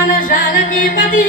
भगवान जानकी पती।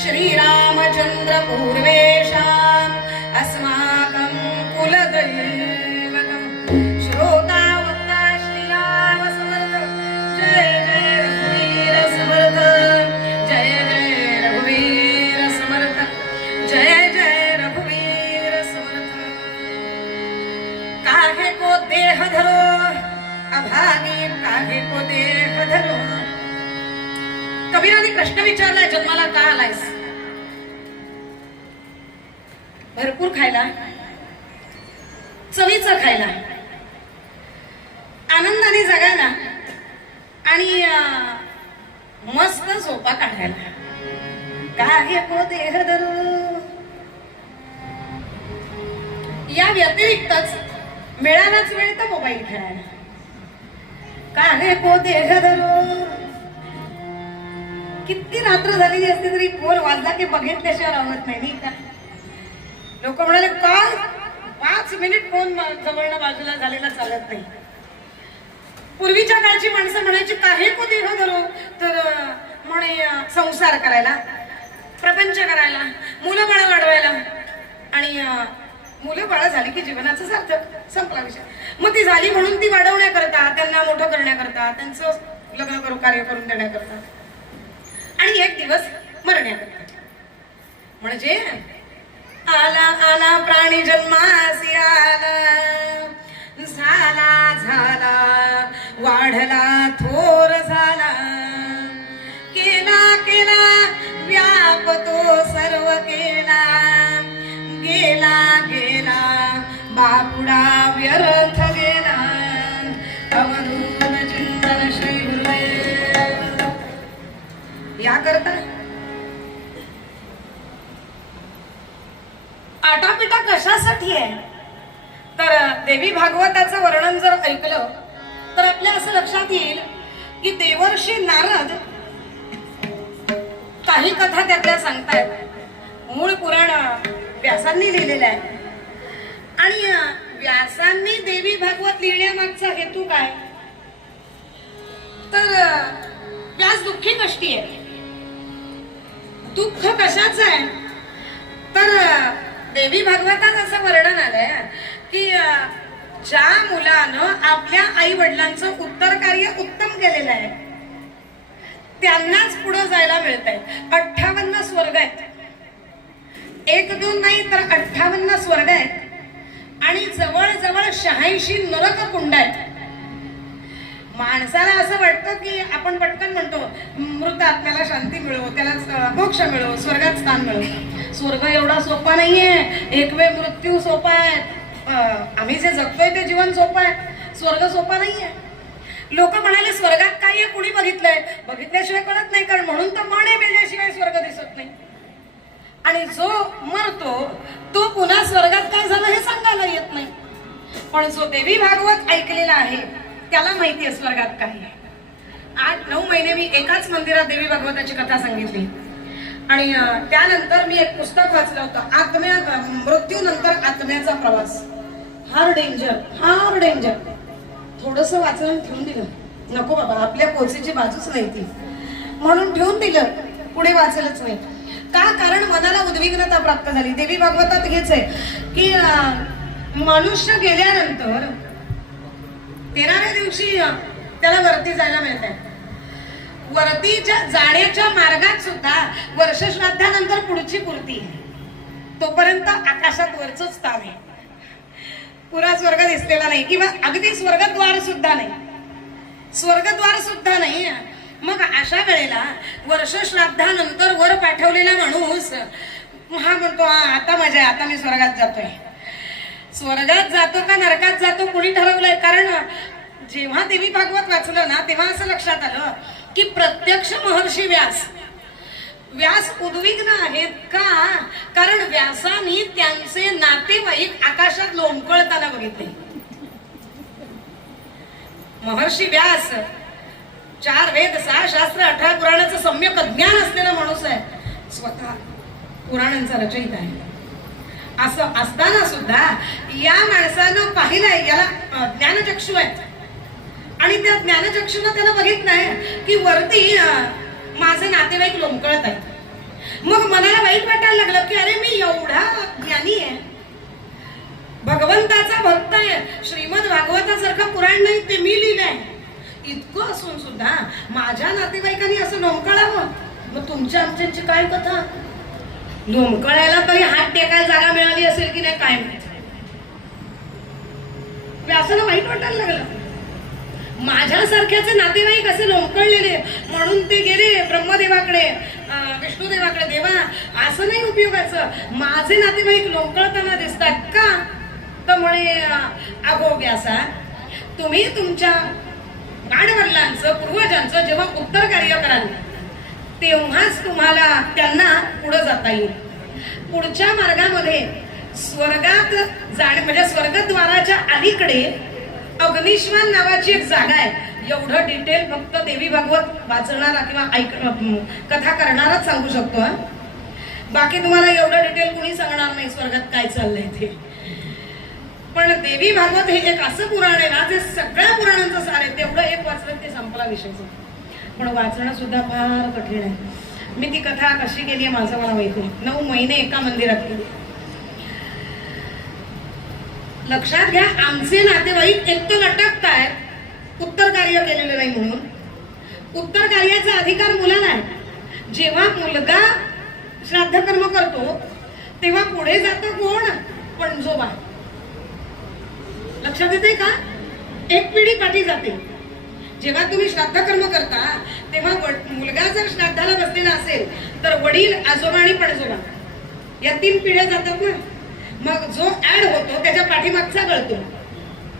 श्रीरामचंद्र पूर्वेशाम् अस्माकं कुलदैवतम् श्रोता वक्ता श्रीराम समर्थ जय जय रघुवीर समर्थ। जय जय रघुवीर समर्थ। जय जय रघुवीर समर्थ। काहे को देह धरो? अभागी काहे को देह धरो? कबीराने प्रश्न विचारलाय जन्माला का आलायस? भरपूर खायला चवीचं खायला. आनंदाने जगायला आणि मस्त झोपा काढायला. काय हो देह धरू या व्यतिरिक्तच मिळालाच वेळ तर मोबाईल खेळायला. काय हो देह धरू किती रात्र झालेली असते तरी फोर वाजला की बघितल्याशिवाय राहत नाही नाही का? लोक म्हणाले का पाच मिनिट फोन जवळनं बाजूला झालेला चालत नाही. पूर्वीच्या काळची माणसं म्हणायची काही को देह हो, तर म्हणे संसार करायला प्रपंच करायला मुलं बाळ वाढवायला. आणि मुलं बाळ झाली की जीवनाचं सार्थक संपला विषय. मग ती झाली म्हणून ती वाढवण्याकरता त्यांना मोठं करण्याकरता त्यांचं लग्न करू कार्य करून देण्याकरता. आणि एक दिवस मरण्याकरता. म्हणजे आला आला प्राणी जन्मासी आला. झाला झाला वाढला थोर झाला. केला केला व्याप तो सर्व केला. गेला गेला बाप कशासाठी आहे? तर देवी भागवताचं वर्णन जर ऐकलं तर आपल्या असं लक्षात येईल की देवर्षी नारद काही कथा त्यातल्या सांगतायत. मूळ पुराण व्यासांनी लिहिलेलं आहे. आणि व्यासांनी देवी भागवत लिहिण्यामागचा हेतू काय? तर व्यास दुःखी कष्टी आहे. दुःख कशाचं आहे? तर देवी भागवतात असं वर्णन आलंय. की ज्या मुलानं आपल्या आई वडिलांचं उत्तर कार्य उत्तम केलेलं आहे त्यांनाच पुढे जायला मिळत आहे अठ्ठावन्न स्वर्ग आहेत. एक दोन नाही तर अठ्ठावन्न स्वर्ग आहेत. आणि जवळजवळ शहाऐंशी नरक कुंड आहेत. माणसाला असं वाटतं की आपण पटकन म्हणतो मृत आत्म्याला शांती मिळो त्याला मोक्ष मिळो स्वर्गात स्थान मिळो स्वर्ग एवढा सोपा नाहीये. एक वेळ मृत्यू सोपा आहे. आम्ही जे जगतोय ते जीवन सोपं आहे. स्वर्ग सोपा नाहीये. लोक म्हणाले स्वर्गात काय आहे कुणी बघितलंय? बघितल्याशिवाय कळत नाही कारण म्हणून तर मने मेल्याशिवाय स्वर्ग दिसत नाही. आणि जो मरतो तो पुन्हा स्वर्गात काय झालं हे सांगायला येत नाही. पण जो देवी भागवत ऐकलेला आहे त्याला माहिती आहे स्वर्गात काही. आठ नऊ महिने मी एकाच मंदिरात देवी भागवताची कथा सांगितली. आणि त्यानंतर मी एक पुस्तक वाचलं होतं आत्म्या मृत्यू नंतर आत्म्याचा प्रवास. हार डेंजर हार डेंजर. थोडस वाचून ठेवून दिलं. नको बाबा आपल्या पोचेची बाजूच नाही ती. म्हणून ठेवून दिलं. पुढे वाचलंच नाही. का? कारण मनाला उद्विग्नता प्राप्त झाली. देवी भागवतात हेच आहे की मनुष्य गेल्यानंतर तेराव्या दिवशी त्याला वरती जायला मिळत आहे वरतीच्या जाण्याच्या मार्गात सुद्धा वर्ष श्राद्धानंतर पुढची पूर्ती आहे. तोपर्यंत आकाशात वरच स्थान आहे. पुरा स्वर्ग दिसलेला नाही किंवा अगदी स्वर्गद्वार सुद्धा नाही. स्वर्गद्वार सुद्धा नाही मग अशा वेळेला वर्ष श्राद्धानंतर वर पाठवलेला माणूस हा म्हणतो आता मजा आहे आता मी स्वर्गात जातोय. स्वर्गात जातो का नरकात जातो कुणी ठरवलंय? कारण जेव्हा देवी भागवत वाचलं ना तेव्हा असं लक्षात आलं की प्रत्यक्ष महर्षी व्यास. व्यास उद्विग्न आहेत का? कारण व्यासानी त्यांचे नातेवाईक आकाशात लोंबकळताना बघितले. महर्षी व्यास चार वेद सहा शास्त्र अठरा पुराणाचं सम्यक ज्ञान असलेला माणूस आहे. स्वतः पुराणांचा रचयित आहे. असं असताना सुद्धा या माणसानं पाहिलंय याला ज्ञानचक्षू आहे आहेत. त्या ज्ञानचक्षुनं त्यानं बघितलंय की वरती माझे नातेवाईक लोंबकळत आहेत मग मनाला वाईट वाटायला लागलं की अरे मी एवढा ज्ञानी आहे. भगवंताचा भक्त आहे. श्रीमद भागवतासारखं पुराण नाही ते मी लिहिलंय. इतकं असून सुद्धा माझ्या नातेवाईकांनी असं लोंबकळावं. मग तुमच्या आमच्यांची काय कथा? लोंबकळायला तरी हात टेकायला जागा मिळाली असेल की नाही काय माहिती? असं वाईट वाटायला लागलं. माझ्यासारख्याचे नातेवाईक असे लोंबकळलेले म्हणून ते गेले ब्रह्मदेवाकडे. विष्णुदेवाकडे. देवा असं नाही उपयोगाचं. माझे नातेवाईक लोंबकळताना दिसतात का? तर म्हणे अगो व्यासा तुम्ही तुमच्या गाडवडिलांचं पूर्वजांचं जेव्हा उत्तर कार्य कराल तेव्हाच तुम्हाला त्यांना पुढं जाता येईल. पुढच्या मार्गामध्ये स्वर्गात जाणे म्हणजे स्वर्गद्वाराच्या अलीकडे अग्निश्वान नावाची एक जागा आहे. एवढं डिटेल फक्त देवी भागवत वाचणारा किंवा ऐक कथा करणाराच सांगू शकतो हा. बाकी तुम्हाला एवढं डिटेल कुणी सांगणार नाही स्वर्गात काय चाललंय ते. पण देवी भागवत हे एक असं पुराण आहे ना जे सगळ्या पुराणांचं सार आहे. तेवढं एक वाचलं ते संपला विषय पण वाचणं सुद्धा फार कठीण आहे. मी ती कथा कशी केली आहे माझं मला माहिती नऊ महिने एका मंदिरात केली लक्षात घ्या आमचे नातेवाईक एक तर लटकतायत उत्तर कार्य केलेलं नाही म्हणून. उत्तर कार्याचा अधिकार मुलाला आहे जेव्हा मुलगा श्राद्ध कर्म करतो तेव्हा पुढे जातो कोण? पणजोबा. लक्षात येते का? एक पिढी पाठी जाते. जेव्हा तुम्ही श्राद्ध कर्म करता तेव्हा मुलगा जर श्राद्धाला बसलेला असेल तर वडील आजोबा आणि पणजोबा. या तीन पिढ्या जातात ना. मग जो ऍड होतो त्याच्या पाठीमागचा गळतो.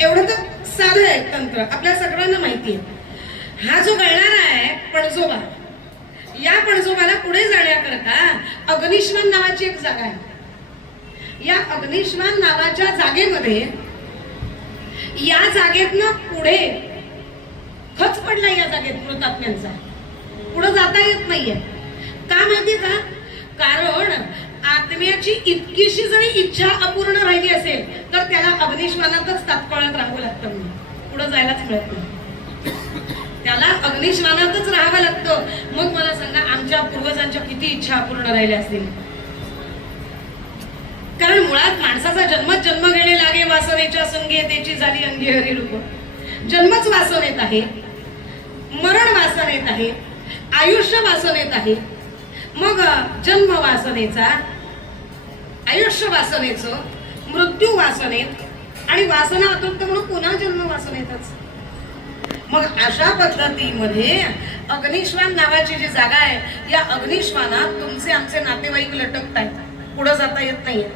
एवढं तर साधं आहे तंत्र. आपल्या सगळ्यांना माहिती आहे. हा जो गळणारा आहे पणजोबा. या पणजोबाला पुढे जाण्याकरता अग्निश्वान नावाची एक जागा आहे. या अग्निश्वान नावाच्या जागेमध्ये या जागेतनं पुढे खच पडला या जागेत मृतात्म्यांचा. पुढे जाता येत नाहीये. का माहिती का? कारण आत्म्याची इतकीशी जरी इच्छा अपूर्ण राहिली असेल तर त्याला अग्निश्वानातच तात्काळात राहावं लागतं पुढे जायलाच मिळत नाही. त्याला अग्निश्वानातच राहावं लागतं. मग मला सांगा आमच्या पूर्वजांच्या किती इच्छा अपूर्ण राहिल्या असतील? कारण मुळात माणसाचा जन्मच जन्म घेणे लागे वासनेच्या संगे त्याची झाली अंगी हरी रूप जन्मच वासनेत आहे मरण वासन येत आहे आयुष्य वासन येत आहे. मग जन्म वासनेचा आयुष्य वासनेचं मृत्यू वासनेत आणि वासना अतृप्त म्हणून पुन्हा जन्म वासनेतच. मग अशा पद्धतीमध्ये अग्निश्वान नावाची जी जागा आहे या अग्निश्वानात तुमचे आमचे नातेवाईक लटकत आहेत पुढे जाता येत नाहीये.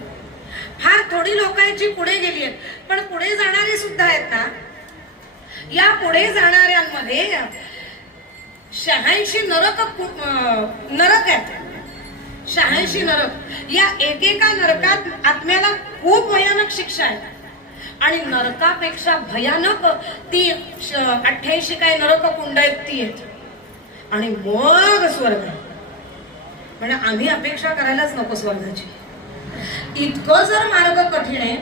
फार थोडी लोक आहेत जी पुढे गेली आहेत पण पुढे जाणारे सुद्धा आहेत ना? या पुढे जाणाऱ्यांमध्ये शहाऐंशी नरक नरक आहेत. शहाऐंशी नरक. या एकेका नरकात आत्म्याला खूप भयानक शिक्षा आहे. आणि नरकापेक्षा भयानक ती अठ्ठ्याऐंशी काय नरक कुंड आहेत. ती आहेत आणि मग स्वर्ग. म्हणजे आम्ही अपेक्षा करायलाच नको स्वर्गाची. इतकं जर मार्ग कठीण आहे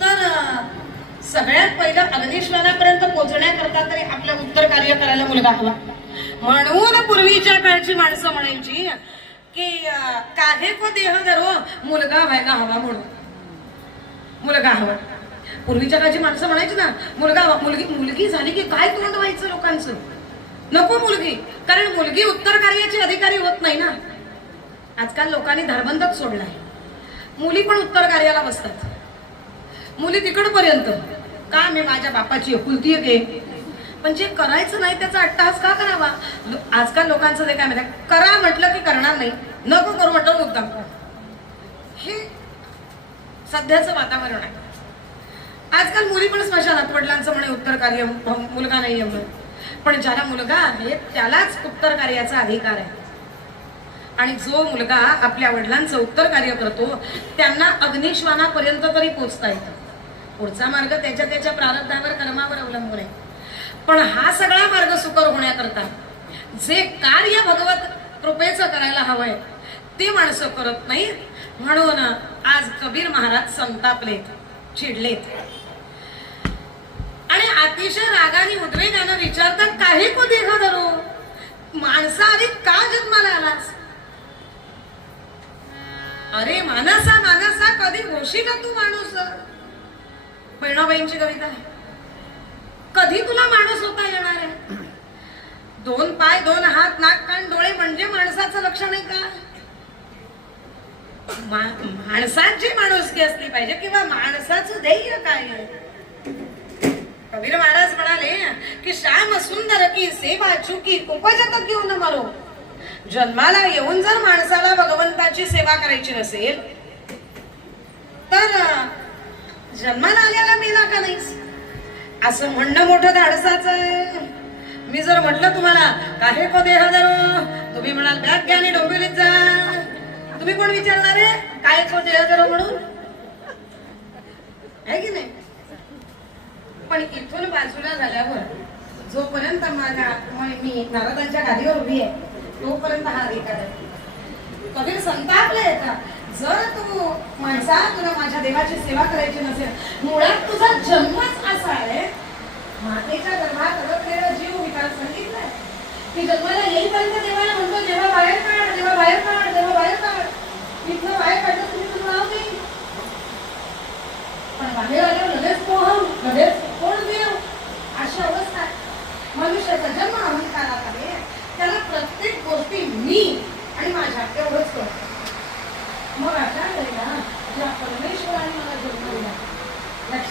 तर सगळ्यात पहिलं अग्निश्वानापर्यंत पोहोचण्याकरता तरी आपलं उत्तर कार्य करायला मुलगा हवा. म्हणून पूर्वीच्या काळची माणसं म्हणायची की अं, काहे को देह धरो मुलगा व्हायला हवा म्हणून. मुलगा हवा. पूर्वीच्या काळची माणसं म्हणायची ना मुलगा मुलगी मुलगी झाली की काय तोंड व्हायचं लोकांचं? नको मुलगी कारण मुलगी उत्तर कार्याची अधिकारी होत नाही ना. आजकाल लोकांनी धर्बंधच सोडलाय. मुली पण उत्तर कार्याला बसतात. मुली तिकडपर्यंत. का मी माझ्या बापाची एकुलती एक आहे? पण जे करायचं नाही त्याचा अट्टहास का करावा? आजकाल लोकांचं ते काय माहिती करा म्हटलं की करणार नाही. नको करू म्हटलं मुद्दाम कर. हे सध्याचं वातावरण आहे. आजकाल मुली पण स्मशानात वडिलांचं म्हणे उत्तर कार्य मुलगा नाही आहे पण ज्याला मुलगा आहे त्यालाच उत्तर कार्याचा अधिकार आहे. आणि जो मुलगा आपल्या वडिलांचं उत्तर कार्य करतो त्यांना अग्निश्वानापर्यंत तरी पोचता येतं. पुढचा मार्ग त्याच्या त्याच्या प्रारब्धावर कर्मावर अवलंबून आहे. पण हा सगळा मार्ग सुकर होण्याकरता जे कार्य भगवत कृपेचं करायला हवंय ते माणसं करत नाहीत. म्हणून आज कबीर महाराज संतापलेत चिडलेत. आणि अतिशय रागाने उद्वेगानं विचारतात काही को देह धरो माणसा आधी का जन्माला आलास? अरे मानसा मानसा कधी होशील तू माणूस? बहिणाबाईंची कविता आहे. कधी तुला माणूस होता येणार आहे? दोन पाय दोन हात नाक कान डोळे म्हणजे माणसाचं लक्षण आहे का? मा- माणसाची माणुसकी असली पाहिजे किंवा माणसाचं ध्येय काय आहे? कबीर महाराज म्हणाले की श्याम सुंदर की सेवा चुकी उपजत घेऊन मरो? जन्माला येऊन जर माणसाला भगवंताची सेवा करायची नसेल तर जन्माला आल्याला मेला का नाही असं म्हणणं मोठं धाडसाचं आहे. मी जर म्हटलं तुम्हाला काहे को देह जरो तुम्ही म्हणाल बॅग घ्या आणि डोंबिवलीत जा. तुम्ही कोण विचारणार आहे? काय को देह जरो म्हणून? आहे की नाही? पण इथून बाजूला झाल्यावर जोपर्यंत माझ्या मी नारदांच्या गादीवर उभी आहे तोपर्यंत हा अधिकार आहे. कबीर संतापले येतात? जर तू माणसा तुला माझ्या देवाची सेवा करायची नसेल मुळात तुझा जन्मच असा आहे मातेच्या गर्भात अडकलेला जीव विकास सांगितलाय. की जन्माला येईपर्यंत देवाला म्हणतो जेव्हा बाहेर काढ जेव्हा बाहेर काढ जेव्हा बाहेर काढ. इथलं बाहेर काढलं तुम्ही तुझं नाव देईल पण बाहेर आल्यावर लगेच पोहम लगेच कोण देव अशी अवस्था आहे. मनुष्याचा जन्म अहंकारात आहे त्याला प्रत्येक गोष्टी मी आणि माझ्या एवढंच कळतं मग अशा वेळेला ज्या परमेश्वराने मला जन्म दिला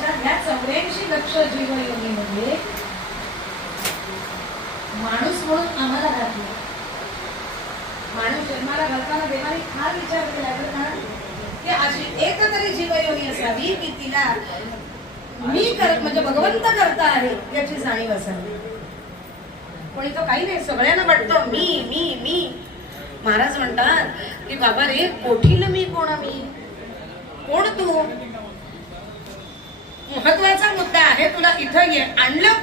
लक्षात घ्या चौऱ्याऐंशी लक्ष जीवयोनीमध्ये माणूस म्हणून आम्हाला घातले माणूस जन्माला घालताना देवाने फार विचार केला बरं का? की अशी एक तरी जीवयोनी असावी की तिला मी कर म्हणजे भगवंत करता आहे याची जाणीव असावी. कोणी तो काही नाही सगळ्यांना वाटतं मी मी मी. महाराज म्हणतात की बाबा रे कोठील मी कोण मी? कोण तू? महत्त्वाचा मुद्दा आहे तुला इथं ये आणलं